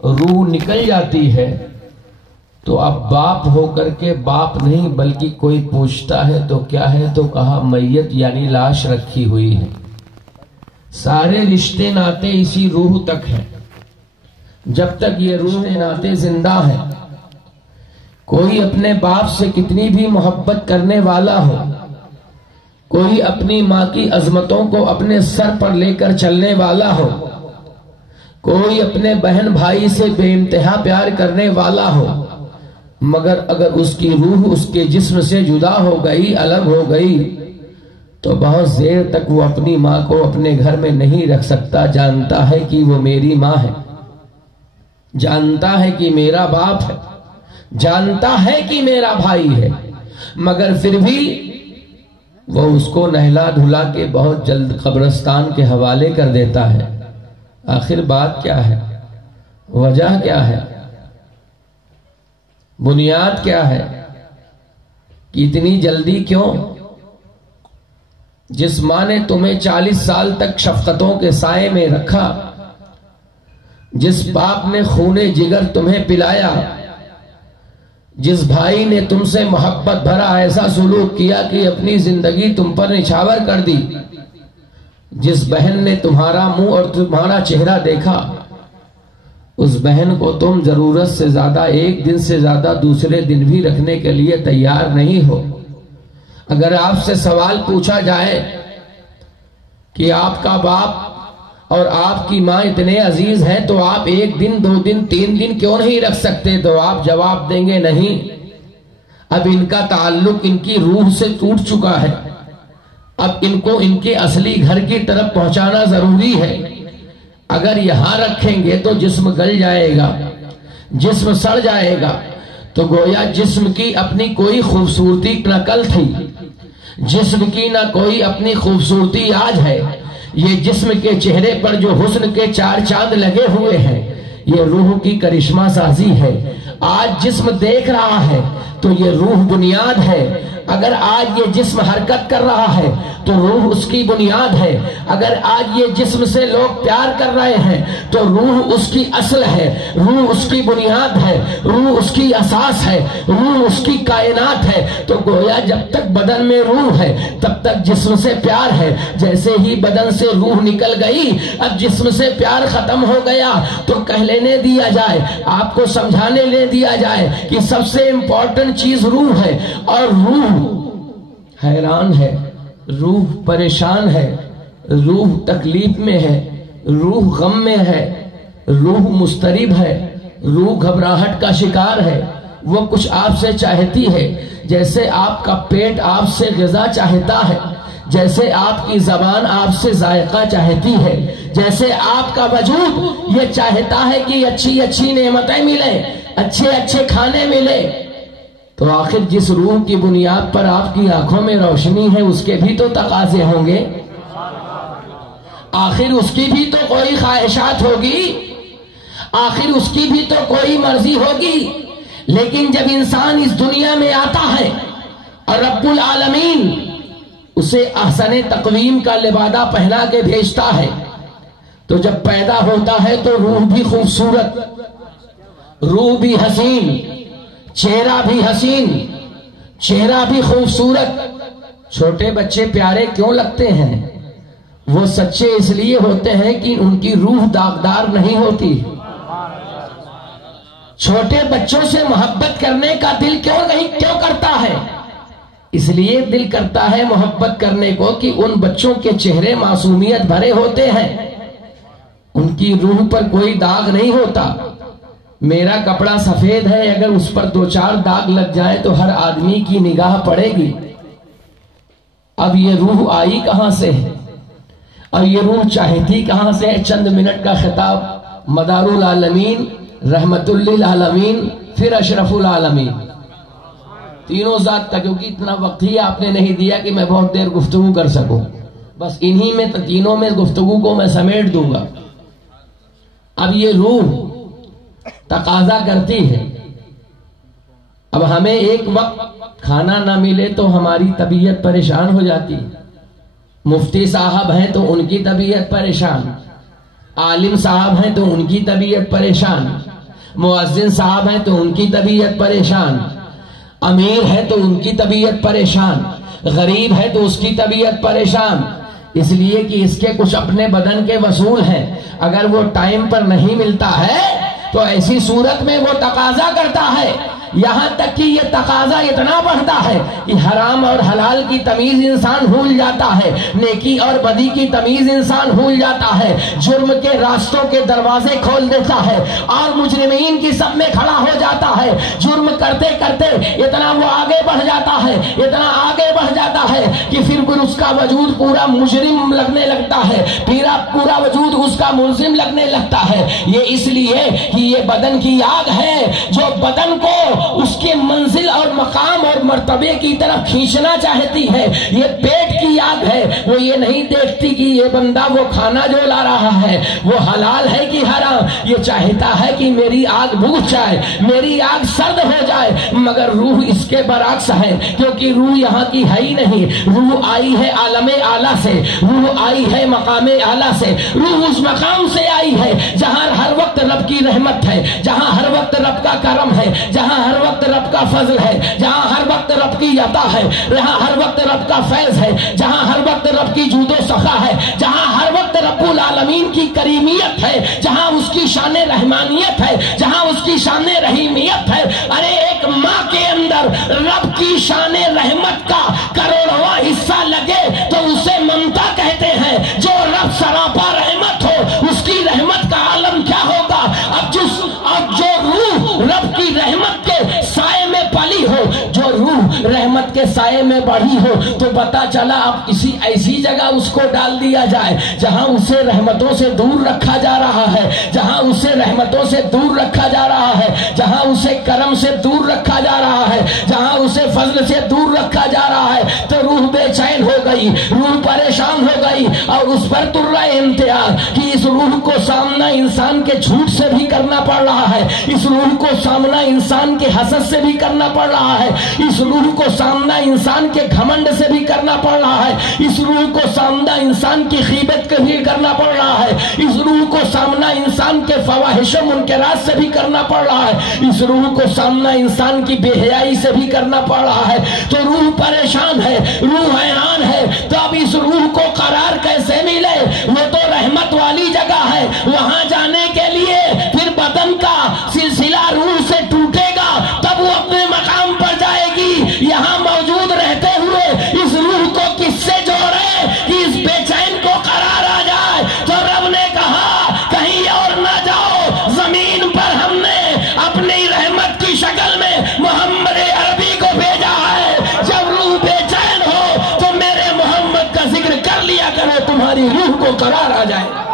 روح نکل جاتی ہے تو اب باپ ہو کر کے باپ نہیں بلکہ کوئی پوچھتا ہے تو کیا ہے، تو کہا میت یعنی لاش رکھی ہوئی ہے۔ سارے رشتے ناتے اسی روح تک ہیں۔ جب تک یہ روح ناتے زندہ ہیں، کوئی اپنے باپ سے کتنی بھی محبت کرنے والا ہو، کوئی اپنی ماں کی عظمتوں کو اپنے سر پر لے کر چلنے والا ہو، کوئی اپنے بہن بھائی سے بے انتہا پیار کرنے والا ہو، مگر اگر اس کی روح اس کے جسم سے جدا ہو گئی، الگ ہو گئی، تو بہت دیر تک وہ اپنی ماں کو اپنے گھر میں نہیں رکھ سکتا۔ جانتا ہے کہ وہ میری ماں ہے، جانتا ہے کہ میرا باپ ہے، جانتا ہے کہ میرا بھائی ہے، مگر پھر بھی وہ اس کو نہلا دھلا کے بہت جلد قبرستان کے حوالے کر دیتا ہے۔ آخر بات کیا ہے؟ وجہ کیا ہے؟ بنیاد کیا ہے کہ اتنی جلدی کیوں؟ جس ماں نے تمہیں 40 سال تک شفقتوں کے سائے میں رکھا، جس باپ نے خون جگر تمہیں پلایا، جس بھائی نے تم سے محبت بھرا ایسا سلوک کیا کہ اپنی زندگی تم پر نچھاور کر دی، جس بہن نے تمہارا منہ اور تمہارا چہرہ دیکھا، اس بہن کو تم ضرورت سے زیادہ، ایک دن سے زیادہ دوسرے دن بھی رکھنے کے لیے تیار نہیں ہو۔ اگر آپ سے سوال پوچھا جائے کہ آپ کا باپ اور آپ کی ماں اتنے عزیز ہیں تو آپ ایک دن، 2 دن، 3 دن کیوں نہیں رکھ سکتے، تو آپ جواب دیں گے نہیں، اب ان کا تعلق ان کی روح سے ٹوٹ چکا ہے، اب ان کو ان کے اصلی گھر کی طرف پہنچانا ضروری ہے۔ اگر یہاں رکھیں گے تو جسم گل جائے گا، جسم سڑ جائے گا، تو گویا جسم کی اپنی کوئی خوبصورتی نہ کل تھی، جسم کی نہ کوئی اپنی خوبصورتی آج ہے۔ یہ جسم کے چہرے پر جو حسن کے 4 چاند لگے ہوئے ہیں، یہ روح کی کرشمہ سازی ہے۔ آج جسم دیکھ رہا ہے تو یہ روح بنیاد ہے۔ اگر آج یہ جسم حرکت کر رہا ہے تو روح اس کی بنیاد ہے۔ اگر آج یہ جسم سے لوگ پیار کر رہے ہیں تو روح اس کی اصل ہے، روح اس کی بنیاد ہے، روح اس کی اساس ہے، روح اس کی کائنات ہے۔ تو گویا جب تک بدن میں روح ہے تب تک جسم سے پیار ہے۔ جیسے ہی بدن سے روح نکل گئی، اب جسم سے پیار ختم ہو گیا، تو کہہ لینے دیا جائے، آپ کو سمجھانے لے دیا جائے کہ سب سے امپورٹنٹ چیز روح ہے، اور روح حیران ہے، روح پریشان ہے، روح تکلیف میں ہے، روح غم میں ہے، روح مضطرب ہے، روح گھبراہٹ کا شکار ہے۔ وہ کچھ آپ سے چاہتی ہے، جیسے آپ کا پیٹ آپ سے غذا چاہتا ہے، جیسے آپ کی زبان آپ سے ذائقہ چاہتی ہے، جیسے آپ کا وجود یہ چاہتا ہے کہ اچھی اچھی نعمتیں ملیں، اچھے اچھے کھانے ملے۔ تو آخر جس روح کی بنیاد پر آپ کی آنکھوں میں روشنی ہے، اس کے بھی تو تقاضے ہوں گے، آخر اس کی بھی تو کوئی خواہشات ہوگی، آخر اس کی بھی تو کوئی مرضی ہوگی۔ لیکن جب انسان اس دنیا میں آتا ہے اور رب العالمین اسے احسن تقویم کا لبادہ پہنا کے بھیجتا ہے، تو جب پیدا ہوتا ہے تو روح بھی خوبصورت، روح بھی حسین، چہرہ بھی حسین، چہرہ بھی خوبصورت۔ چھوٹے بچے پیارے کیوں لگتے ہیں؟ وہ سچے اس لیے ہوتے ہیں کہ ان کی روح داغدار نہیں ہوتی۔ چھوٹے بچوں سے محبت کرنے کا دل کیوں کرتا ہے؟ اس لیے دل کرتا ہے محبت کرنے کو کہ ان بچوں کے چہرے معصومیت بھرے ہوتے ہیں، ان کی روح پر کوئی داغ نہیں ہوتا۔ میرا کپڑا سفید ہے، اگر اس پر 2-4 داغ لگ جائے تو ہر آدمی کی نگاہ پڑے گی۔ اب یہ روح آئی کہاں سے ہے اور یہ روح چاہتی کہاں سے ہے؟ چند منٹ کا خطاب، مدار العالمین، رحمت للعالمین، پھر اشرف العالمین، تینوں ذات کا، کیونکہ اتنا وقت ہی آپ نے نہیں دیا کہ میں بہت دیر گفتگو کر سکوں، بس انہی میں تینوں میں گفتگو کو میں سمیٹ دوں گا۔ اب یہ روح تقاضا کرتی ہے، اب ہمیں ایک وقت کھانا نہ ملے تو ہماری طبیعت پریشان ہو جاتی، مفتی صاحب ہیں تو ان کی طبیعت پریشان، عالم صاحب ہیں تو ان کی طبیعت پریشان، مؤذن صاحب ہیں تو ان کی طبیعت پریشان، امیر ہے تو ان کی طبیعت پریشان، غریب ہے تو اس کی طبیعت پریشان، اس لیے کہ اس کے کچھ اپنے بدن کے وصول ہیں، اگر وہ ٹائم پر نہیں ملتا ہے تو ایسی صورت میں وہ تقاضا کرتا ہے، یہاں تک کہ یہ تقاضا اتنا بڑھتا ہے کہ حرام اور حلال کی تمیز انسان بھول جاتا ہے، نیکی اور بدی کی تمیز انسان بھول جاتا ہے، جرم کے راستوں کے دروازے کھول دیتا ہے اور مجرمین کی سب میں کھڑا ہو جاتا ہے، جرم کرتے کرتے اتنا وہ آگے بڑھ جاتا ہے، اتنا آگے بڑھ جاتا ہے کہ پھر اس کا وجود پورا مجرم لگنے لگتا ہے، پورا وجود اس کا ملزم لگنے لگتا ہے۔ یہ اس لیے کہ یہ بدن کی آگ ہے جو بدن کو اس کے منزل اور مقام اور مرتبے کی طرف کھینچنا چاہتی ہے، یہ پیٹ کی آگ ہے، وہ یہ نہیں دیکھتی کہ یہ بندہ وہ کھانا جو لا رہا ہے وہ حلال ہے کہ حرام، یہ چاہتا ہے کہ میری آگ بجھ جائے، میری آگ سرد ہو جائے، مگر روح اس کے برعکس ہے، کیونکہ روح یہاں کی ہے ہی نہیں، روح آئی ہے عالم اعلیٰ سے، روح آئی ہے مقام اعلیٰ سے، روح اس مقام سے آئی ہے جہاں ہر وقت رب کی رحمت ہے، جہاں ہر وقت رب کا کرم ہے، جہاں ہر وقت رب کا فضل ہے، جہاں ہر وقت رب کی عطا ہے، جہاں ہر وقت رب کا فیض ہے، جہاں ہر وقت رب کی جود و سخا ہے، جہاں ہر وقت رب العالمین کی کریمیت ہے، جہاں اس کی شان رحمانیت ہے، جہاں اس کی شان رحیمیت ہے۔ ارے ایک ماں کے اندر رب کی شان رحمت کا کروڑواں حصہ لگے تو اسے ممتا کہتے ہیں، جو رب سراپا رحمت ہو اس کی رحمت کا عالم کیا ہوگا۔ اب جو روح رب کی رحمت کے سائے میں پلی ہو، جو روح رحمت کے سائے میں بڑھی ہو، تو پتا چلا اب کسی ایسی جگہ اس کو ڈال دیا جائے جہاں اسے رحمتوں سے دور رکھا جا رہا ہے، جہاں اسے رحمتوں سے دور رکھا جا رہا ہے، جہاں اسے کرم سے دور رکھا جا رہا ہے، جہاں اسے فضل سے دور رکھا جا رہا ہے، تو روح بے چین ہو گئی، روح پریشان ہو گئی، اور اس پر ترہ امتیاز کہ اس روح کو سامنا انسان کے جھوٹ سے بھی کرنا پڑ رہا ہے، اس روح کو سامنا انسان کے حسد سے بھی کرنا پڑ رہا ہے، اس روح کو سامنا انسان کے گھمنڈ سے بھی کرنا پڑ رہا ہے، اس روح کو سامنا انسان کی غیبت بھی کرنا پڑ رہا ہے، اس روح کو سامنا انسان کے فواحش و منکرات سے بھی کرنا پڑ رہا ہے، اس روح کو سامنا انسان کی بے حیائی سے بھی کرنا پڑ رہا ہے، تو روح پریشان ہے، روح حیران ہے۔ تو اب اس روح کو قرار کیسے ملے؟ وہ تو رحمت والی جگہ ہے، وہاں جانے کے لیے پھر بدن کا سلسلہ روح سے ٹوٹے گا تب وہ اپنے مقام پر جائے گی۔ یہاں موجود رہتے ہوئے اس روح کو کس سے جوڑے کہ اس بے چین کو قرار آ جائے؟ تو رب نے کہا کہیں اور نہ جاؤ، زمین پر ہم نے اپنی رحمت کی شکل میں محمد عربی کو بھیجا ہے، جب روح بے چین ہو تو میرے محمد کا ذکر کر لیا کرو، تمہاری روح کو قرار آ جائے۔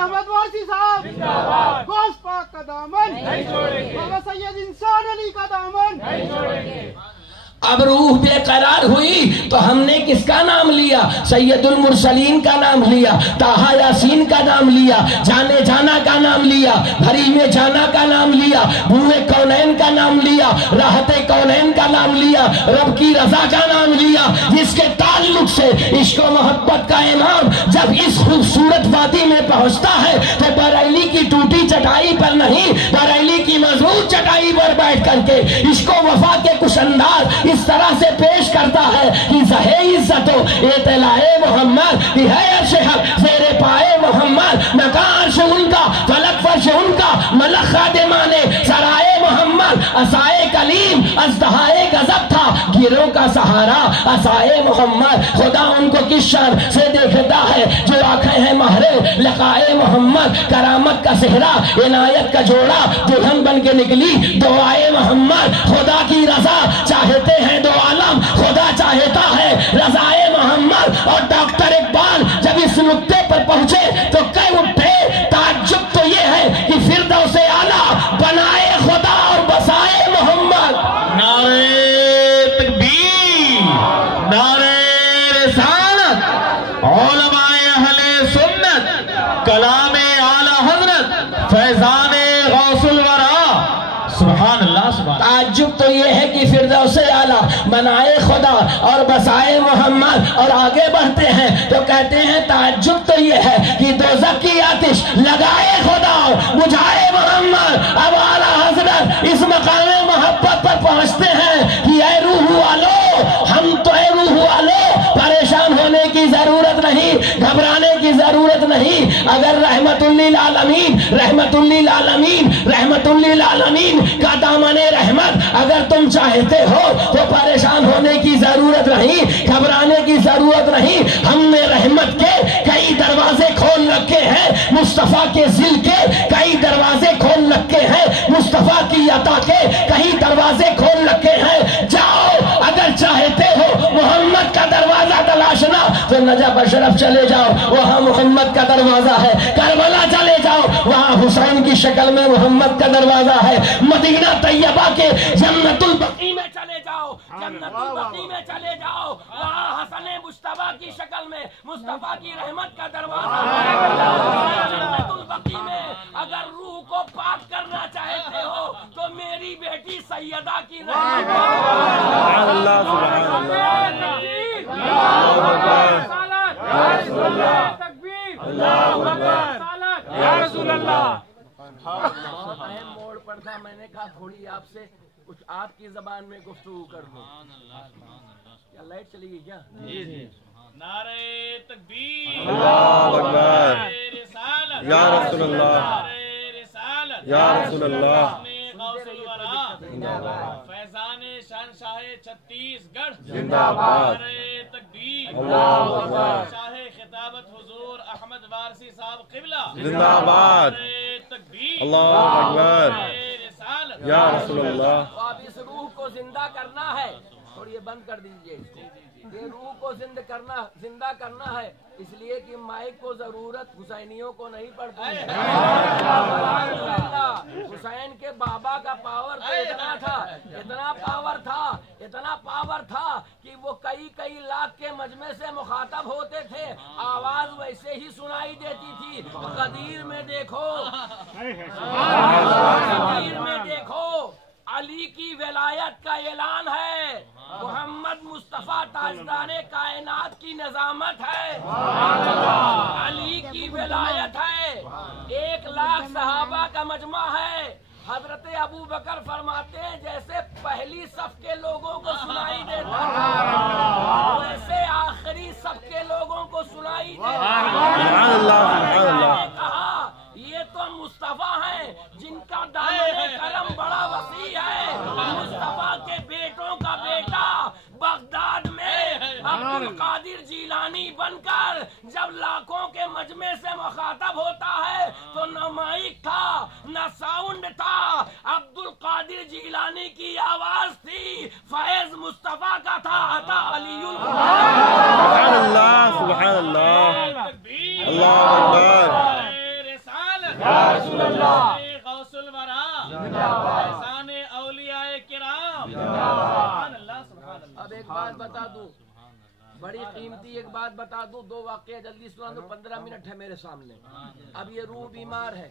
احمد وارثی صاحب غوث پاک کا دامن بابا سید انسان علی کا دامن۔ اب روح بے قرار ہوئی تو ہم نے کس کا نام لیا؟ سید المرسلین کا نام لیا، طٰہٰ یاسین کا نام لیا، جانے جانا کا نام لیا، حریم جانا کا نام لیا، بوئے کونین کا نام لیا، راحت کونین کا نام لیا، رب کی رضا کا نام لیا، جس کے تعلق سے عشق و محبت کا امام جب اس خوبصورت وادی میں پہنچتا ہے تو بریلی کی ٹوٹی چٹائی پر نہیں، بریلی کی مضبوط چٹائی پر بیٹھ کر کے عشق و وفا کے کچھ انداز اس طرح سے پیش کرتا ہے کہ زہے عزت و اطلاع محمد کہ ہے عرش حق زیر پائے محمد، مکان عرش ان کا فلک فرش ان کا، ملک خادمانے سرائے محمد، عصائے کلیم اژدہائے غضب تھا، گیروں کا سہارا عصائے محمد۔ خدا ان کو کس شان سے دیکھتا ہے جو آنکھیں ہیں مہرے لقائے محمد، کرامت کا صحرا عنایت کا جوڑا دلہن بن کے نکلی دعائے محمد۔ خدا کی رضا چاہتے ہیں دو عالم، خدا چاہتا ہے رضائے محمد۔ اور ڈاکٹر اقبال جب اس نقطے پر پہنچے تو کہہ اٹھے تعجب تو یہ ہے کہ فردوس اعلیٰ بنائے خدا اور بسائے محمد۔ نعرہ تکبیر، نعرہ رسالت، علماء اہل سنت، کلام اعلی حضرت، فیضان غوث الورا، سبحان سبحان اللہ سبحان اللہ۔ تعجب تو یہ ہے کہ فردوس اعلیٰ بنائے خدا اور بسائے محمد، اور آگے بڑھتے ہیں تو کہتے ہیں تعجب تو یہ ہے کہ دوزخ کی آتش لگائے خدا بجھائے محمد۔ اب اعلیٰ حضرت اس مقام محبت پر پہنچتے ہیں کہ اے روح والو، ہم تو اے روح والو پریشان ہونے کی ضرورت نہیں، گھبرانے کی ضرورت نہیں۔ اگر رحمت للعالمین رحمت للعالمین رحمت للعالمین کا دامن رحمت اگر تم چاہتے ہو تو پریشان ہونے کی ضرورت نہیں، گھبرانے کی ضرورت نہیں۔ ہم نے رحمت کے کئی دروازے کھول رکھے ہیں، مصطفیٰ کے ذل کے کئی دروازے کھول رکھے ہیں، مصطفیٰ کی عطا کے کئی دروازے کھول رکھے ہیں۔ جاؤ اگر چاہتے ہو محمد کا دروازہ تلاشنا تو نجف اشرف چلے جاؤ، وہاں محمد کا دروازہ ہے۔ کربلا چلے جاؤ، وہاں حسین کی شکل میں محمد کا دروازہ ہے۔ مدینہ طیبہ کے جنت البقیع میں چلے جاؤ، جنت البقیع میں چلے جاؤ، وہاں حسن مجتبیٰ کی شکل میں مصطفیٰ کی رحمت کا دروازہ ہے۔ جنت البقیع میں اگر روح کو پاک کرنا چاہتے ہو تو میری بیٹی سیدہ کی رحمت اہم موڑ پر تھا۔ میں نے کہا تھوڑی آپ سے کچھ آپ کی زبان میں گفتگو کر لوں۔ کیا لائٹ چلی گئی کیا؟ نعرہ تکبیر، اللہ اکبر، نعرہ رسالت، یا رسول اللہ، نعرہ رسالت، یا رسول اللہ، غوث الورا، فیضان شہنشاہ چھتیس گڑھ زندہ باد، نعرہ تکبیر، اللہ اکبر، شاہ خطابت حضور احمد وارثی صاحب قبلہ زندہ باد، نعرہ تکبیر، اللہ اکبر، نعرہ رسالت، یا رسول اللہ۔ تو اب اس روح کو زندہ کرنا ہے، تھوڑی یہ بند کر دیجئے اس کو۔ یہ روح کو زندہ کرنا ہے، اس لیے کہ مائک کو ضرورت حسینیوں کو نہیں پڑتی ہے۔ حسین کے بابا کا پاور تو اتنا تھا، اتنا پاور تھا کہ وہ کئی لاکھ کے مجمع سے مخاطب ہوتے تھے، آواز ویسے ہی سنائی دیتی تھی۔ قدیر میں دیکھو علی کی ولایت کا اعلان ہے، محمد مصطفیٰ تاجدار کائنات کی نظامت ہے، علی کی ولایت ہے، 1,00,000 صحابہ کا مجمع ہے۔ حضرت ابو بکر فرماتے ہیں جیسے پہلی صف کے لوگوں کو سنائی دیتا تھا ویسے آخری صف کے لوگوں کو سنائی دیتا تھا۔ کہا یہ تو مصطفیٰ ہیں جن کا دامن کرم بڑا وسیع ہے۔ مصطفیٰ کے بیٹوں کا بیٹا بغداد میں عبد القادر جیلانی بن کر جب لاکھوں کے مجمع سے مخاطب ہوتا ہے تو نہ مائک تھا نہ ساؤنڈ تھا، عبد القادر جیلانی کی آواز تھی، فیض مصطفیٰ کا تھا، عطا علی سبحان اللہ، سبحان اللہ، اللہ اکبر، یا رسول اللہ، غوث الورا، فیضان اولیاء کرام، سبحان اللہ سبحان اللہ۔ اب ایک بات بتا دوں، بڑی قیمتی ایک بات بتا دوں، 2 واقعہ جلدی سنا دو، 15 منٹ ہے میرے سامنے۔ اب یہ روح بیمار ہے،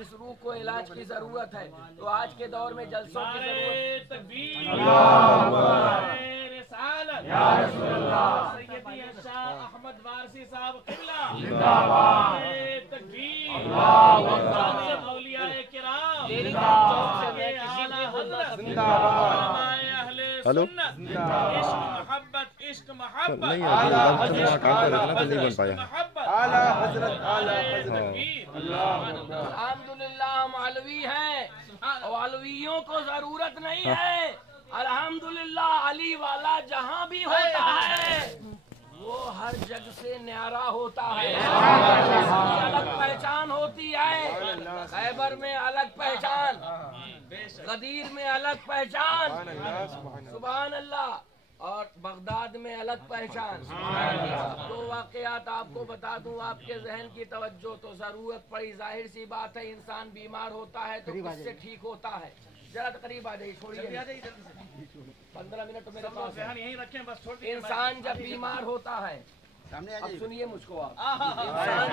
اس روح کو علاج کی ضرورت ہے، تو آج کے دور میں جلسوں کی ضرورت۔ تکبیر، نعرہ رسالت، یا رسول اللہ، سیدی شاہ احمد وارثی صاحب قبلہ، زندہ باد، نعرہ تکبیر، اللہ اکبر، اولیاء کرام، اعلیٰ حضرت، زندہ باد، علماء اہل ہلو؟ سنت، عشق محبت، نہیں ابھی کام کر رہے تھے نا تو نہیں بن پایا۔ الحمدللہ ہم علوی ہیں، اور علویوں کو ضرورت نہیں ہے۔ الحمدللہ علی والا جہاں بھی ہوتا ہے وہ ہر جگ سے نیارا ہوتا ہے، اس کی الگ پہچان ہوتی ہے۔ خیبر میں الگ پہچان، غدیر میں الگ پہچان، سبحان اللہ، اور بغداد میں الگ پہچان۔ 2 واقعات آپ کو بتا دوں، آپ کے ذہن کی توجہ تو ضرورت پڑی۔ ظاہر سی بات ہے انسان بیمار ہوتا ہے تو کس سے ٹھیک ہوتا ہے؟ ذرا قریب آ جائیے، چھوڑیے 15 منٹ میرے پاس ہے۔ یہیں رکھیں بس، چھوڑ انسان جب بیمار ہوتا ہے، اب سنیے مجھ کو آپ، انسان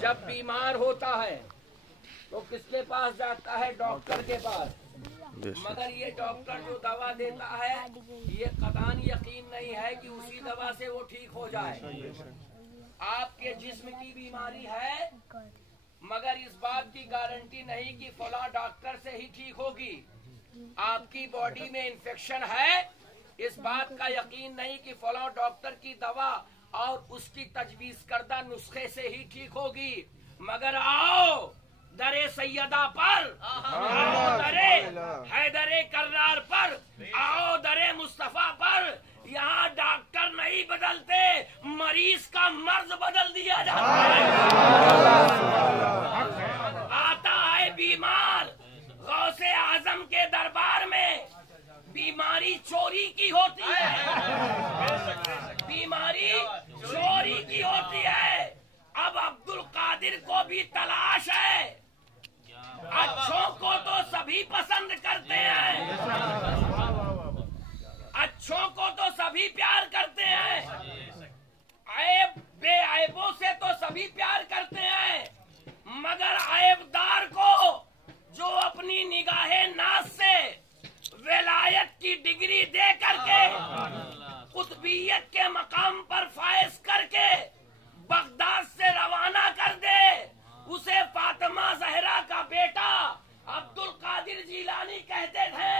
جب بیمار ہوتا ہے تو تو کس کے پاس جاتا ہے؟ ڈاکٹر کے پاس. مگر یہ ڈاکٹر جو دوا دیتا ہے یہ قطعاً یقین نہیں ہے کہ اسی دوا سے وہ ٹھیک ہو جائے. آپ کے جسم کی بیماری ہے مگر اس بات کی گارنٹی نہیں کہ فلاں ڈاکٹر سے ہی ٹھیک ہوگی. آپ کی باڈی میں انفیکشن ہے، اس بات کا یقین نہیں کہ فلاں ڈاکٹر کی دوا اور اس کی تجویز کردہ نسخے سے ہی ٹھیک ہوگی. مگر آؤ درے سیدہ پر، آؤ درے حیدر کرار پر، آؤ درے مصطفیٰ پر. یہاں ڈاکٹر نہیں بدلتے، مریض کا مرض بدل دیا جاتا ہے. آتا ہے بیمار غوث اعظم کے دربار میں، بیماری چوری کی ہوتی ہے، بیماری چوری کی ہوتی ہے. اب عبد القادر کو بھی تلاش ہے. اچھوں کو تو سبھی پسند کرتے ہیں، اچھوں کو تو سبھی پیار کرتے ہیں، عیب بے عیبوں سے تو سبھی پیار کرتے ہیں. مگر عیبدار کو جو اپنی نگاہ ناز سے ولایت کی ڈگری دے کر کے قطبیت کے مقام پر فائز کر کے بغداد سے روانہ کر دے، اسے فاطمہ زہرا کا بیٹا عبد القادر جیلانی کہتے تھے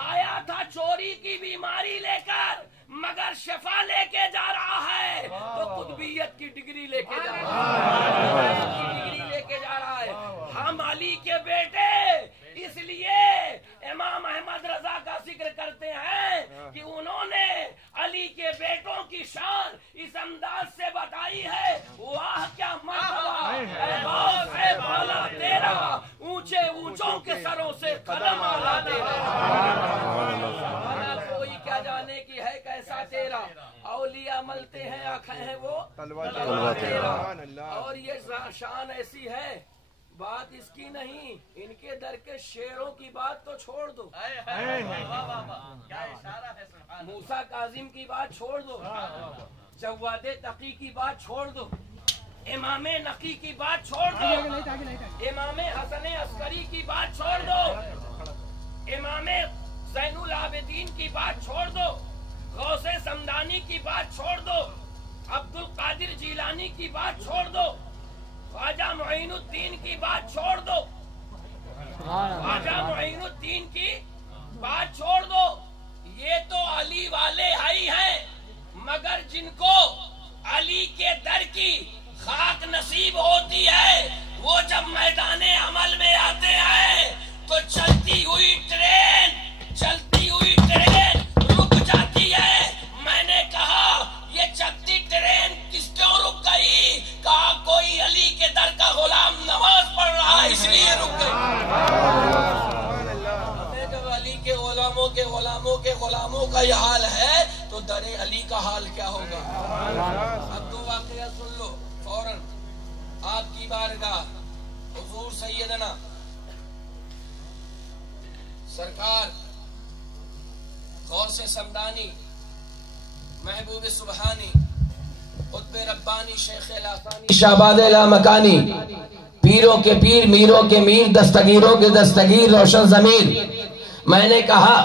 آیا تھا چوری کی بیماری لے کر مگر شفا لے کے جا رہا ہے. تو قطبیت کی ڈگری لے کے جا رہا ہے، ڈگری لے کے جا رہا ہے. ہم علی کے بیٹے اس لیے امام احمد رضا کا ذکر کرتے ہیں کہ انہوں نے علی کے بیٹوں کی شان اس انداز سے بتائی ہے. واہ کیا مرتبہ ہے بالا تیرا، اونچے اونچوں کے سروں سے قدم آلا تیرا. کوئی کیا جانے کی ہے کیسا تیرا، اولیاء ملتے ہیں آنکھیں ہیں وہ تلوا تیرا. اور یہ شان ایسی ہے، بات اس کی نہیں، ان کے در کے شیروں کی بات تو چھوڑ دو، موسیٰ کاظم کی بات چھوڑ دو، جواد تقی کی بات چھوڑ دو، امام نقی کی بات چھوڑ دو، امام حسن عسکری کی بات چھوڑ دو، امام زین العابدین کی بات چھوڑ دو، غوث سمدانی کی بات چھوڑ دو، عبد القادر جیلانی کی بات چھوڑ دو، خواجہ معین الدین کی بات چھوڑ دو، خواجہ معین الدین کی بات چھوڑ دو. یہ تو علی والے ہی ہیں مگر جن کو علی کے در کی خاک نصیب ہوتی ہے وہ جب میدان عمل میں آتے ہیں تو چلتی ہوئی ٹرین رک جاتی ہے. میں نے کہا یہ چلتی ٹرین کس کیوں رک گئی؟ کہا کوئی علی کے در کا غلام نماز پڑھ رہا اس لیے رک گئی. جب علی کے غلاموں کا یہ حال ہے تو در علی کا حال کیا ہوگا؟ اب دو واقعہ سن لو فوراً. آپ کی بارگاہ حضور سیدنا سرکار غوث سمدانی محبوب سبحانی قطب ربانی شیخ الاسانی شہباز لامکانی پیروں کے پیر میروں کے میر دستگیروں کے دستگیر روشن ضمیر. میں نے کہا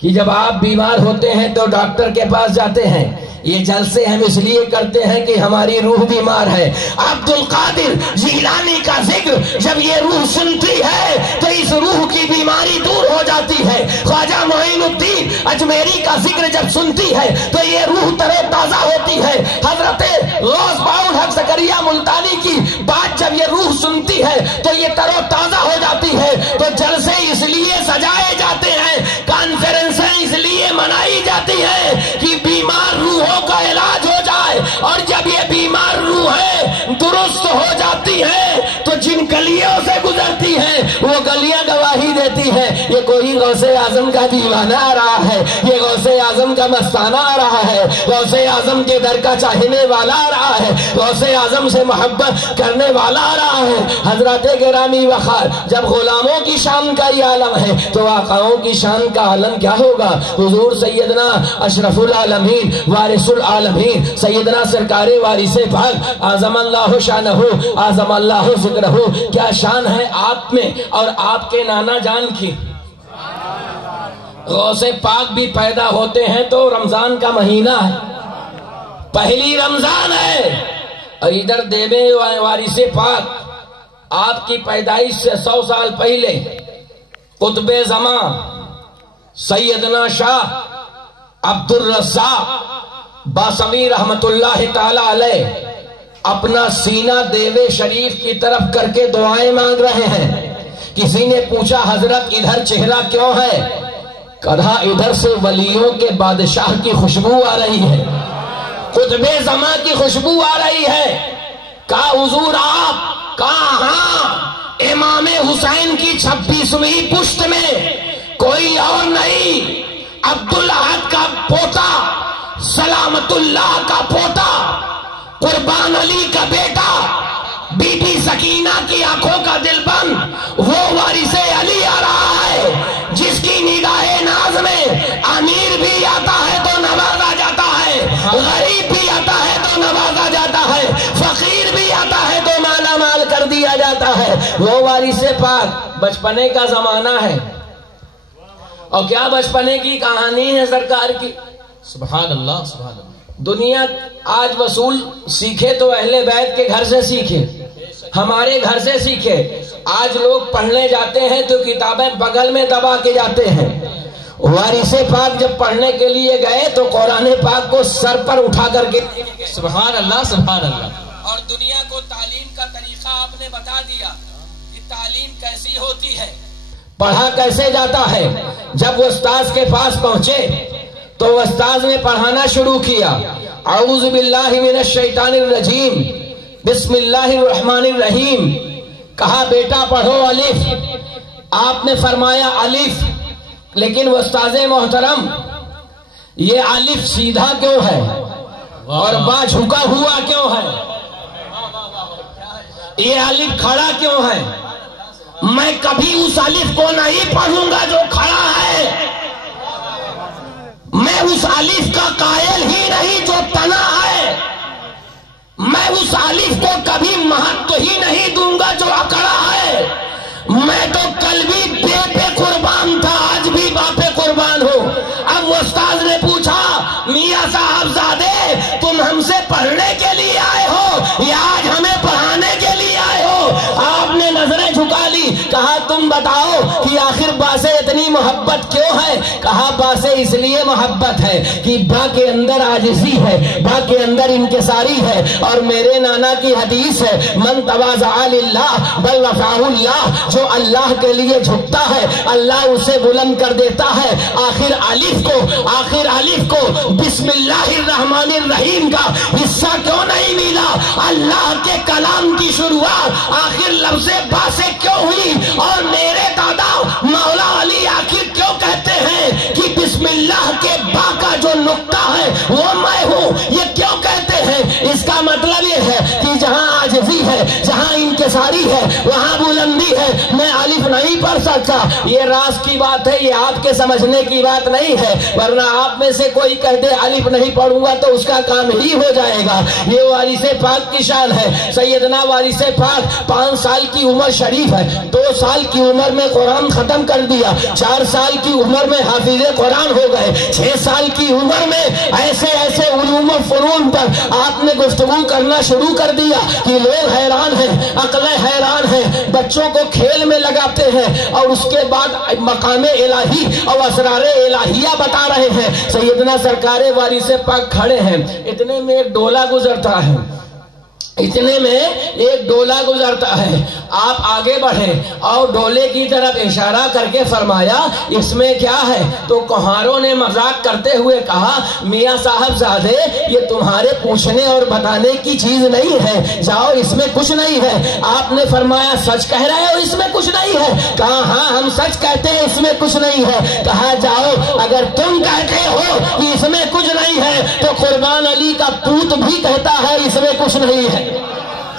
کہ جب آپ بیمار ہوتے ہیں تو ڈاکٹر کے پاس جاتے ہیں. یہ جلسے ہم اس لیے کرتے ہیں کہ ہماری روح بیمار ہے. عبد القادر جیلانی کا ذکر جب یہ روح سنتی ہے تو اس روح کی بیماری دور ہو جاتی ہے. خواجہ معین الدین اجمیری کا ذکر جب سنتی ہے تو یہ روح تر و تازہ ہوتی ہے. حضرت غوث باؤل حق زکریا ملتانی کی بات جب یہ روح سنتی ہے تو یہ تر و تازہ ہو جاتی ہے. تو جلسے اس لیے سجائے جاتے ہیں، کانفرنسیں اس لیے منائی جاتی ہیں کہ بیمار روحوں کا علاج ہو جائے. اور جب یہ بیمار روحیں درست ہو جاتی ہیں تو جن گلیوں سے گزرتی ہیں وہ گلیاں گواہی دیتی ہیں. یہ کوئی غوث اعظم کا دیوانہ آ رہا ہے، یہ غوث اعظم کا مستانہ آ رہا ہے، غوث اعظم کے در کا چاہنے والا آ رہا ہے، غوث اعظم سے محبت کرنے والا آ رہا ہے۔ حضرات گرامی وقار، جب غلاموں کی شان کا یہ عالم ہے تو آقاؤں کی شان کا عالم کیا ہوگا؟ حضور سیدنا اشرف العالمین وارث العالمین سیدنا سرکار وارث پاک اعظم اللہ شانہ اعظم اللہ ذکرہ، کیا شان ہے آپ میں اور آپ کے نانا جان کی۔ غوث پاک بھی پیدا ہوتے ہیں تو رمضان کا مہینہ ہے، پہلی رمضان ہے، اور ادھر دیوے وارث پاک آپ کی پیدائش سے 100 سال پہلے قطب زمان سیدنا شاہ عبد الرزاق باسمی رحمت اللہ تعالی علیہ اپنا سینہ دیوے شریف کی طرف کر کے دعائیں مانگ رہے ہیں۔ کسی نے پوچھا حضرت ادھر چہرہ کیوں ہے؟ کہا ادھر سے ولیوں کے بادشاہ کی خوشبو آ رہی ہے، قطب زمان کی خوشبو آ رہی ہے۔ کہا حضور آپ کہاں؟ امام حسین کی 26ویں پشت میں کوئی اور نہیں، عبدالعہد کا پوتا، سلامت اللہ کا پوتا، قربان علی کا بیٹا، بی بی سکینہ کی آنکھوں کا دل بند، وہ وارث علی آ رہا ہے، جس کی نگاہ ناز میں امیر بھی آتا ہے تو نوازا جاتا ہے، غریب بھی آتا ہے تو نوازا جاتا ہے، فقیر بھی آتا ہے تو مالا مال کر دیا جاتا ہے۔ وہ وارث پاک، بچپنے کا زمانہ ہے، اور کیا بچپنے کی کہانی ہے سرکار کی، سبحان اللہ سبحان اللہ۔ دنیا آج وصول سیکھے تو اہل بیت کے گھر سے سیکھے، ہمارے گھر سے سیکھے۔ آج لوگ پڑھنے جاتے ہیں تو کتابیں بغل میں دبا کے جاتے ہیں۔ وارث پاک جب پڑھنے کے لیے گئے تو قرآن پاک کو سر پر اٹھا کر کے، سبحان اللہ سبحان اللہ۔ اور دنیا کو تعلیم کا طریقہ آپ نے بتا دیا کہ تعلیم کیسی ہوتی ہے، پڑھا کیسے جاتا ہے۔ جب وہ استاذ کے پاس پہنچے تو استاذ نے پڑھانا شروع کیا، اعوذ باللہ من الشیطان الرجیم بسم اللہ الرحمن الرحیم۔ کہا بیٹا پڑھو الف، آپ نے فرمایا الف، لیکن وہ استاذ محترم یہ الف سیدھا کیوں ہے اور با جھکا ہوا کیوں ہے؟ یہ الف کھڑا کیوں ہے؟ میں کبھی اس الف کو نہیں پڑھوں گا جو کھڑا ہے، میں اس الف کا قائل ہی نہیں جو تنا ہے، میں اس الف کو کبھی مہتو ہی نہیں دوں گا جو اکڑا ہے۔ میں تو کل بھی بے پہ قربان تھا، آج بھی باپ پہ قربان ہوں۔ اب وہ استاذ نے پوچھا میاں صاحب زادے تم ہم سے پڑھنے کے لیے آئے ہو یا آج ہمیں پڑھانے کے لیے آئے ہو؟ آپ نے نظریں جھکا لی، کہا تم بتاؤ کہ آخر با سے اتنی محبت کیوں ہے؟ کہا با سے اس لیے محبت ہے کہ با کے اندر عاجزی ہے، با کے اندر انکساری ہے، اور میرے نانا کی حدیث ہے من تواضع للہ بل رفعہ اللہ، جو اللہ کے لیے جھکتا ہے اللہ اسے بلند کر دیتا ہے۔ آخر الف کو بسم اللہ الرحمن الرحیم کا حصہ کیوں نہیں ملا؟ اللہ کے کلام کی شروعات آخر لفظ با سے کیوں ہوئی؟ اور میرے دادا مولا علی آخر کیوں کہتے ہیں کہ بسم اللہ کے با کا جو نقطہ ہے وہ میں ہوں؟ یہ کیوں کہتے ہیں؟ اس کا مطلب یہ ہے کہ جہاں عاجزی ہے، جہاں انکساری ہے، وہاں بلندی ہے۔ میں الف نہیں پڑھ سکتا، یہ راز کی بات ہے، یہ آپ کے سمجھنے کی بات نہیں ہے، ورنہ آپ میں سے کوئی کہہ دے الف نہیں پڑھوں گا تو اس کا کام ہی ہو جائے گا۔ یہ وارث پاک کی شان ہے۔ سیدنا وارث پاک 5 سال کی عمر شریف ہے، 2 سال کی عمر میں قرآن ختم کر دیا، 4 سال کی عمر میں حافظ قرآن ہو گئے، 6 سال کی عمر میں ایسے علوم و فنون پر آپ نے گفتگو کرنا شروع کر دیا کہ لوگ حیران ہیں، عقلیں حیران ہیں، بچوں کو کھیل میں لگاتے ہیں، اور اس کے بعد مقام الہی اور اسرار الہیہ بتا رہے ہیں۔ سیدنا سرکار وارث پاک کھڑے ہیں، اتنے میں ایک ڈولا گزرتا ہے، اتنے میں ایک ڈولا گزرتا ہے، آپ آگے بڑھے اور ڈولے کی طرف اشارہ کر کے فرمایا اس میں کیا ہے؟ تو کوہاروں نے مذاق کرتے ہوئے کہا میاں صاحب زادے یہ تمہارے پوچھنے اور بتانے کی چیز نہیں ہے، جاؤ اس میں کچھ نہیں ہے۔ آپ نے فرمایا سچ کہہ رہے ہو اس میں کچھ نہیں ہے؟ کہا ہاں ہم سچ کہتے ہیں اس میں کچھ نہیں ہے۔ کہا جاؤ اگر تم کہتے ہو کہ اس میں کچھ نہیں ہے تو قربان علی کا پوت بھی کہتا ہے اس میں کچھ نہیں ہے،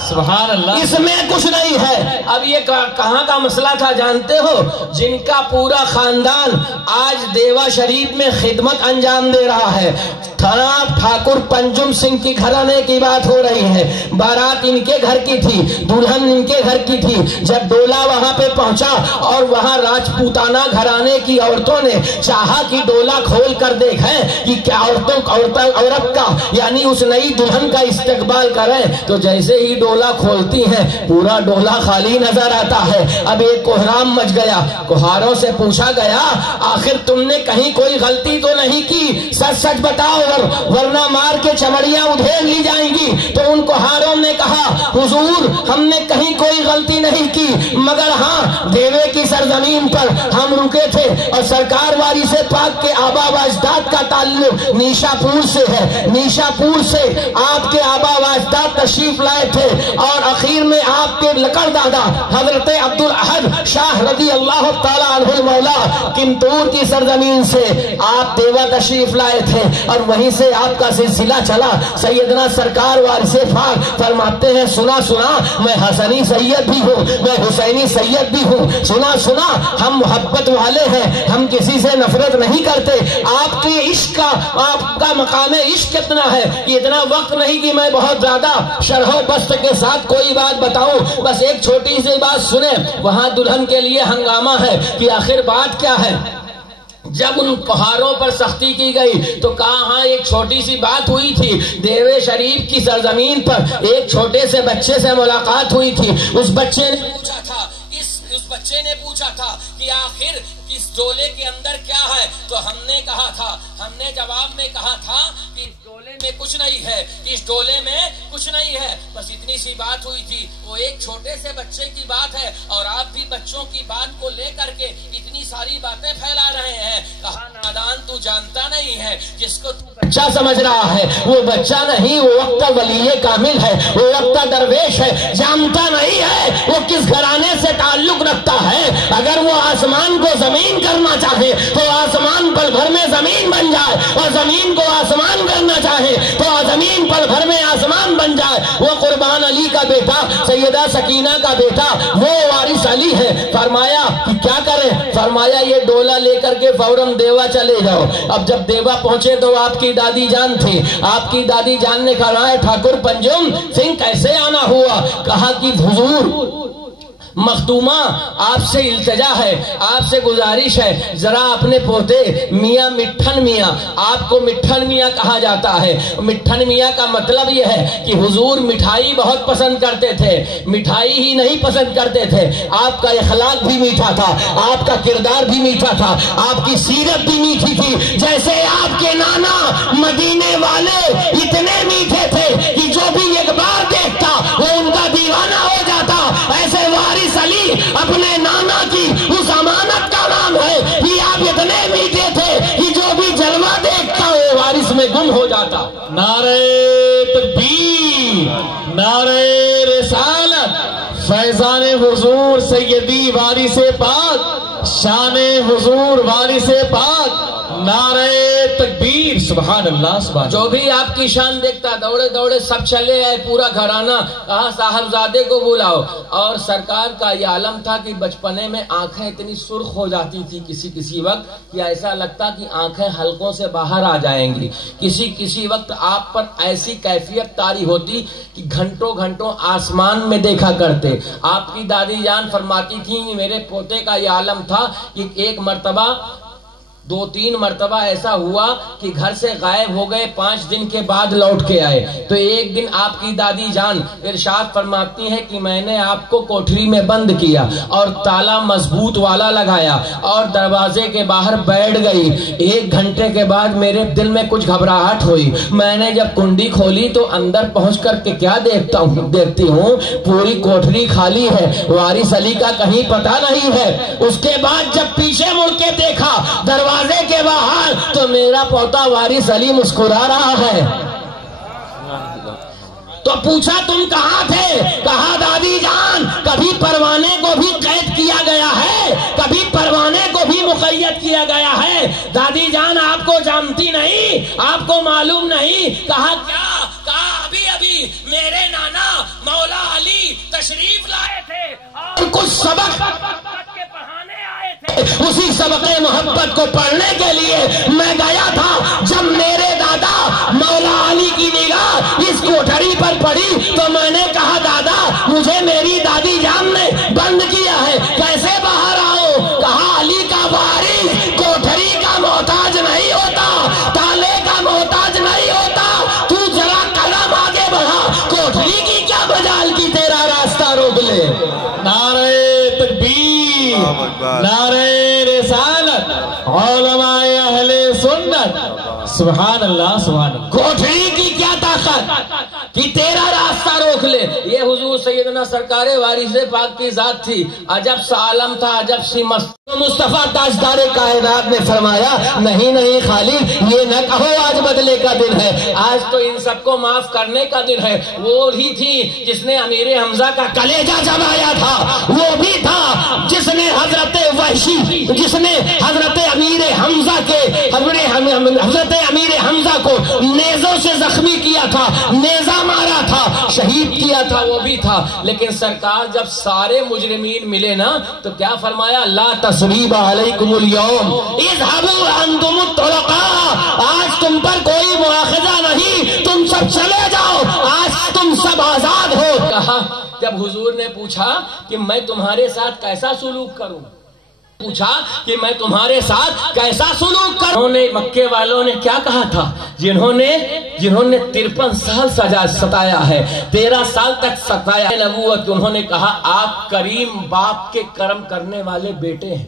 سبحان اللہ، اس میں کچھ نہیں ہے۔ اب یہ کہاں کا مسئلہ تھا جانتے ہو؟ جن کا پورا خاندان آج دیوا شریف میں خدمت انجام دے رہا ہے، ٹھاکر پنجم سنگھ کی گھرانے کی بات ہو رہی ہے۔ بارات ان کے گھر کی تھی، دلہن ان کے گھر کی تھی۔ جب ڈولا وہاں پہ پہنچا اور وہاں راجپوتانہ گھرانے کی عورتوں نے چاہا کہ ڈولا کھول کر دیکھیں کہ کیا عورت کا یعنی اس نئی دلہن کا استقبال کریں، تو جیسے ہی ڈولا کھولتی ہیں پورا ڈولا خالی نظر آتا ہے۔ اب ایک کوہرام مچ گیا، کوہاروں سے پوچھا گیا آخر تم نے کہیں کوئی غلطی تو نہیں کی؟ سچ سچ بتاؤ ورنہ مار کے چمڑیاں ادھیڑ لی جائیں گی۔ تو ان کوہاروں نے کہا حضور ہم نے کہیں کوئی غلطی نہیں کی، مگر ہاں دیوے کی سرزمین پر ہم رکے تھے اور سرکار وارث پاک کے آبا و اجداد کا تعلق نیشا پور سے ہے۔ نیشا پور سے آپ کے آبا و اجداد تشریف لائے تھے اور اخیر میں آپ کے لکڑ دادا حضرت عبدالاحد شاہ رضی اللہ تعالیٰ عنہ المولا کمتور کی سرزمین سے آپ دیوا تشریف لائے تھے اور وہیں سے آپ کا سلسلہ چلا۔ سیدنا سرکار وارث پاک فرماتے ہیں سنا میں حسنی سید بھی ہوں، میں حسینی سید بھی ہوں، سنا ہم محبت والے ہیں، ہم کسی سے نفرت نہیں کرتے۔ آپ کے عشق کا آپ کا مقام عشق کتنا ہے کہ اتنا وقت نہیں کہ میں بہت زیادہ شرح و بسط کے ساتھ کوئی بات بتاؤں، بس ایک چھوٹی سی بات سنیں۔ وہاں دلہن کے لیے ہنگامہ ہے کہ آخر بات کیا ہے۔ جب ان کوہاروں پر سختی کی گئی تو کہا ہاں ایک چھوٹی سی بات ہوئی تھی، دیوے شریف کی سرزمین پر ایک چھوٹے سے بچے سے ملاقات ہوئی تھی۔ اس بچے نے پوچھا تھا کہ آخر اس ڈولے کے اندر کیا ہے؟ تو ہم نے جواب میں کہا تھا کہ اس ڈولے میں کچھ نہیں ہے، اس ڈولے میں کچھ نہیں ہے، بس اتنی سی بات ہوئی تھی۔ وہ ایک چھوٹے سے بچے کی بات ہے اور آپ بھی بچوں کی بات کو لے کر کے اتنی ساری باتیں پھیلا رہے ہیں۔ کہا نادان تو جانتا نہیں ہے، جس کو تو بچہ سمجھ رہا ہے وہ بچہ نہیں، وہ وقت ولی کامل ہے، وہ وقت درویش ہے، جانتا نہیں ہے وہ کس گھرانے سے تعلق رکھتا ہے۔ اگر وہ آسمان کو زمین کرنا چاہے تو آسمان پل بھر میں زمین بن جائے، اور زمین کو آسمان کرنا چاہے تو زمین پل بھر میں آسمان بن جائے۔ وہ قربان علی کا بیٹا، سیدہ سکینہ کا بیٹا، وہ وارث علی ہے۔ فرمایا کہ کیا کریں؟ فرمایا یہ ڈولا لے کر کے فوراً دیوا چلے جاؤ۔ اب جب دیوا پہنچے تو آپ کی دادی جان تھی، آپ کی دادی جان نے کہا ہے ٹھاکر پنجم سنگھ کیسے آنا ہوا؟ کہا کہ حضور مخدومہ آپ سے التجا ہے، آپ سے گزارش ہے، ذرا اپنے پوتے میاں مٹھن میاں، آپ کو مٹھن میاں کہا جاتا ہے، مٹھن میاں کا مطلب یہ ہے کہ حضور مٹھائی بہت پسند کرتے تھے، مٹھائی ہی نہیں پسند کرتے تھے، آپ کا اخلاق بھی میٹھا تھا، آپ کا کردار بھی میٹھا تھا، آپ کی سیرت بھی میٹھی تھی، جیسے آپ کے نانا مدینے والے اتنے میٹھے تھے کہ جو بھی ایک بار دیکھتا وہ ان کا دیوانہ ہو جاتا۔ ایسے وارث علی اپنے نانا کی اس امانت کا نام ہے کہ آپ اتنے میٹھے تھے کہ جو بھی جلوہ دیکھتا وہ وارث میں گم ہو جاتا۔ نعرہ تکبیر، نعرہ رسالت، فیضان حضور سیدی وارث پاک، شان حضور وارث پاک، نعرہ تکبیر، سبحان اللہ سبحان۔ جو بھی آپ کی شان دیکھتا دوڑے دوڑے سب چلے آئے، پورا گھرانہ، کہا صاحبزادے کو بلاؤ۔ اور سرکار کا یہ عالم تھا کہ بچپنے میں آنکھیں اتنی سرخ ہو جاتی تھی کسی وقت کہ ایسا لگتا کہ آنکھیں حلقوں سے باہر آ جائیں گی، کسی وقت آپ پر ایسی کیفیت طاری ہوتی کہ گھنٹوں گھنٹوں آسمان میں دیکھا کرتے۔ آپ کی دادی جان فرماتی تھی میرے پوتے کا یہ عالم تھا کہ ایک مرتبہ 2-3 مرتبہ ایسا ہوا کہ گھر سے غائب ہو گئے، 5 دن کے بعد لوٹ کے آئے۔ تو ایک دن آپ کی دادی جان ارشاد فرماتی ہے کہ میں نے آپ کو کوٹھری میں بند کیا اور تالا مضبوط والا لگایا اور دروازے کے باہر بیٹھ گئی۔ 1 گھنٹے کے بعد میرے دل میں کچھ گھبراہٹ ہوئی، میں نے جب کنڈی کھولی تو اندر پہنچ کر کے کیا دیکھتی ہوں پوری کوٹھری خالی ہے، وارث علی کا کہیں پتہ نہیں ہے۔ اس کے بعد جب پیچھے مڑ کے دیکھا دروازے کے باہر تو میرا پوتا وارث علی مسکرا رہا ہے۔ تو پوچھا تم کہاں تھے؟ کہا دادی جان کبھی پروانے کو بھی قید کیا گیا ہے، کبھی پروانے کو بھی مقید کیا گیا ہے۔ دادی جان آپ کو جانتی نہیں، آپ کو معلوم نہیں۔ کہا کیا؟ کہا ابھی میرے نانا مولا علی تشریف لائے تھے اور کچھ سبق کے پڑھانے آئے تھے، اسی سبق محبت کو پڑھنے کے لیے میں گیا تھا۔ جب میرے دادا مولا علی کی نگاہ اس کوٹھری پر پڑی تو میں نے کہا دادا مجھے میری دادی جان نے بند کیا ہے، کیسے باہر آؤ؟ کہا علی کا وارث کوٹھری کا محتاج نہیں ہوتا، تالے کا محتاج نہیں ہوتا، تو ذرا قدم آگے بڑھا، کوٹھری کی کیا مجال کی تیرا راستہ روک لے۔ نعرہ تکبیر، نعرہ رسالت، علماء اہل سنت، سبحان اللہ سبحان اللہ۔ کوٹھری کی کیا طاقت کہ تیرا راستہ روک لے۔ یہ حضور سیدنا سرکار وارث پاک کی ذات تھی، عجب سا عالم تھا، عجب سی مصطفیٰ تاجدار کائنات نے فرمایا نہیں خالد یہ نہ کہو آج بدلے کا دن ہے، آج تو ان سب کو معاف کرنے کا دن ہے۔ وہ ہی تھی جس نے امیر حمزہ کا کلیجہ جمایا تھا، وہ بھی تھا جس نے حضرت وحشی، جس نے حضرت امیر حمزہ کو نیزوں سے زخمی کیا تھا، نیزہ مارا تھا، شہید کیا تھا، وہ بھی تھا۔ لیکن سرکار جب سارے مجرمین ملے نا تو کیا فرمایا؟ لا تثریب علیکم اليوم اذهبوا انتم الطلقاء، آج تم پر کوئی مؤاخذہ نہیں، تم سب چلے جاؤ، آج تم سب آزاد ہو۔ کہا جب حضور نے پوچھا کہ میں تمہارے ساتھ کیسا سلوک کروں، پوچھا کہ میں تمہارے ساتھ کیسا سلوک کروں؟ انہوں نے مکے والوں نے کیا کہا تھا؟ جنہوں نے 53 سال ستایا ہے، 13 سال تک ستایا ہے نبوت، انہوں نے کہا آپ کریم باپ کے کرم کرنے والے بیٹے ہیں،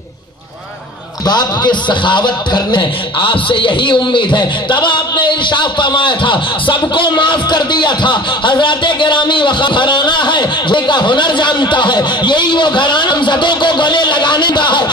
باپ کے سخاوت کرنے، آپ سے یہی امید ہے۔ تب آپ نے ارشاد فرمایا تھا سب کو معاف کر دیا تھا۔ حضرت گرامی وقت گھرانہ ہے جن کا ہنر جانتا ہے، یہی وہ گھرانہ ہمزدوں کو گلے لگانے کا ہے،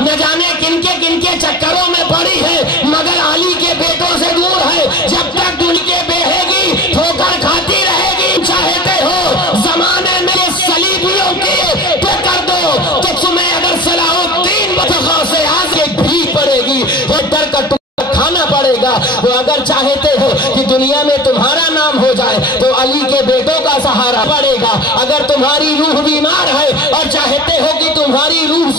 نہ جانے کن کے چکروں میں پڑی ہے، مگر علی کے بیٹوں سے دور ہے۔ جب تک دل کے بہے گی ٹھوکر کھاتی رہے گی، چاہتے ہو زمانے میں صلیبیوں کے تو کر دو، تو تمہیں اگر صلاح الدین بطخہ سے بھی پڑے گی، وہ ڈر کا ٹکڑا کھانا پڑے گا۔ وہ اگر چاہتے ہو کہ دنیا میں تمہارا نام ہو جائے تو علی کے بیٹوں کا سہارا پڑے گا۔ اگر تمہاری روح بیمار ہے اور چاہتے ہو کہ تمہاری روح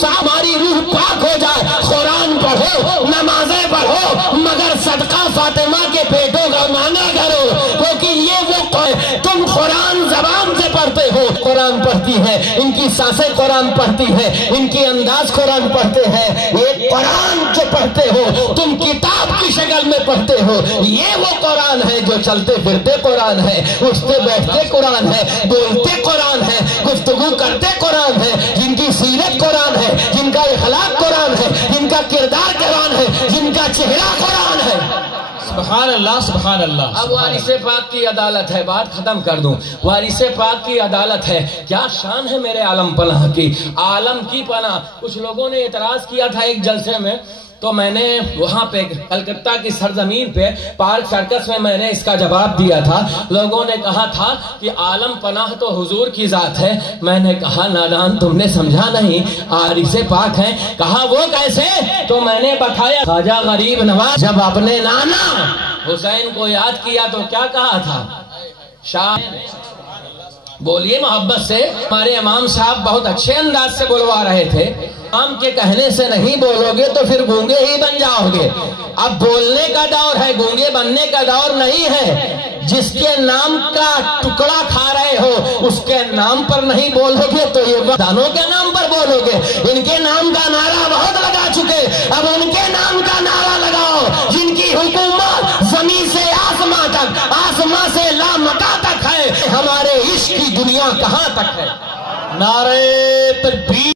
پاک ہو جائے، قرآن پڑھو، نمازیں پڑھو، مگر صدقہ فاطمہ کے بیٹوں کا مانا کرو، کیونکہ یہ وہ تم قرآن زبان سے پڑھتے ہو، قرآن پڑھتی ہے، ان کی سانسیں قرآن پڑھتی ہے، ان کی انداز قرآن پڑھتے ہیں۔ یہ قرآن جو پڑھتے ہو تم کتاب کی شکل میں پڑھتے ہو، یہ وہ قرآن ہے جو چلتے پھرتے قرآن ہے، اٹھتے بیٹھتے قرآن ہے، بولتے قرآن ہے، گفتگو کرتے قرآن ہے، جن کی سیرت قرآن ہے، جن کا اخلاق قرآن ہے، جن کا کردار قرآن ہے، جن کا چہرہ قرآن ہے۔ سبحان اللہ سبحان اللہ۔ اب وارث پاک کی عدالت ہے، بات ختم کر دوں۔ وارث پاک کی عدالت ہے، کیا شان ہے میرے عالم پناہ کی، عالم کی پناہ۔ کچھ لوگوں نے اعتراض کیا تھا ایک جلسے میں، تو میں نے وہاں پہ کلکتہ کی سرزمین پہ پارک سرکس میں میں نے اس کا جواب دیا تھا۔ لوگوں نے کہا تھا کہ عالم پناہ تو حضور کی ذات ہے۔ میں نے کہا نادان تم نے سمجھا نہیں، وارث پاک ہیں۔ کہا وہ کیسے؟ تو میں نے بتایا خواجہ غریب نواز جب اپنے نانا حسین کو یاد کیا تو کیا کہا تھا؟ شاہ بولیے محبت سے۔ ہمارے امام صاحب بہت اچھے انداز سے بلوا رہے تھے، امام کے کہنے سے نہیں بولو گے تو پھر گونگے ہی بن جاؤ گے۔ اب بولنے کا دور ہے، گونگے بننے کا دور نہیں ہے۔ جس کے نام کا ٹکڑا کھا رہے ہو اس کے نام پر نہیں بولو گے تو یہ دانوں کے نام پر بولو گے. ان کے نام کا نعرہ بہت لگا چکے, اب ان کے نام کا نعرہ لگاؤ جن کی حکومت زمین سے آسمان تک, آسمان سے لامکاں تک ہے. ہمارے عشق کی دنیا کہاں تک ہے؟ نعرہ تکبیر.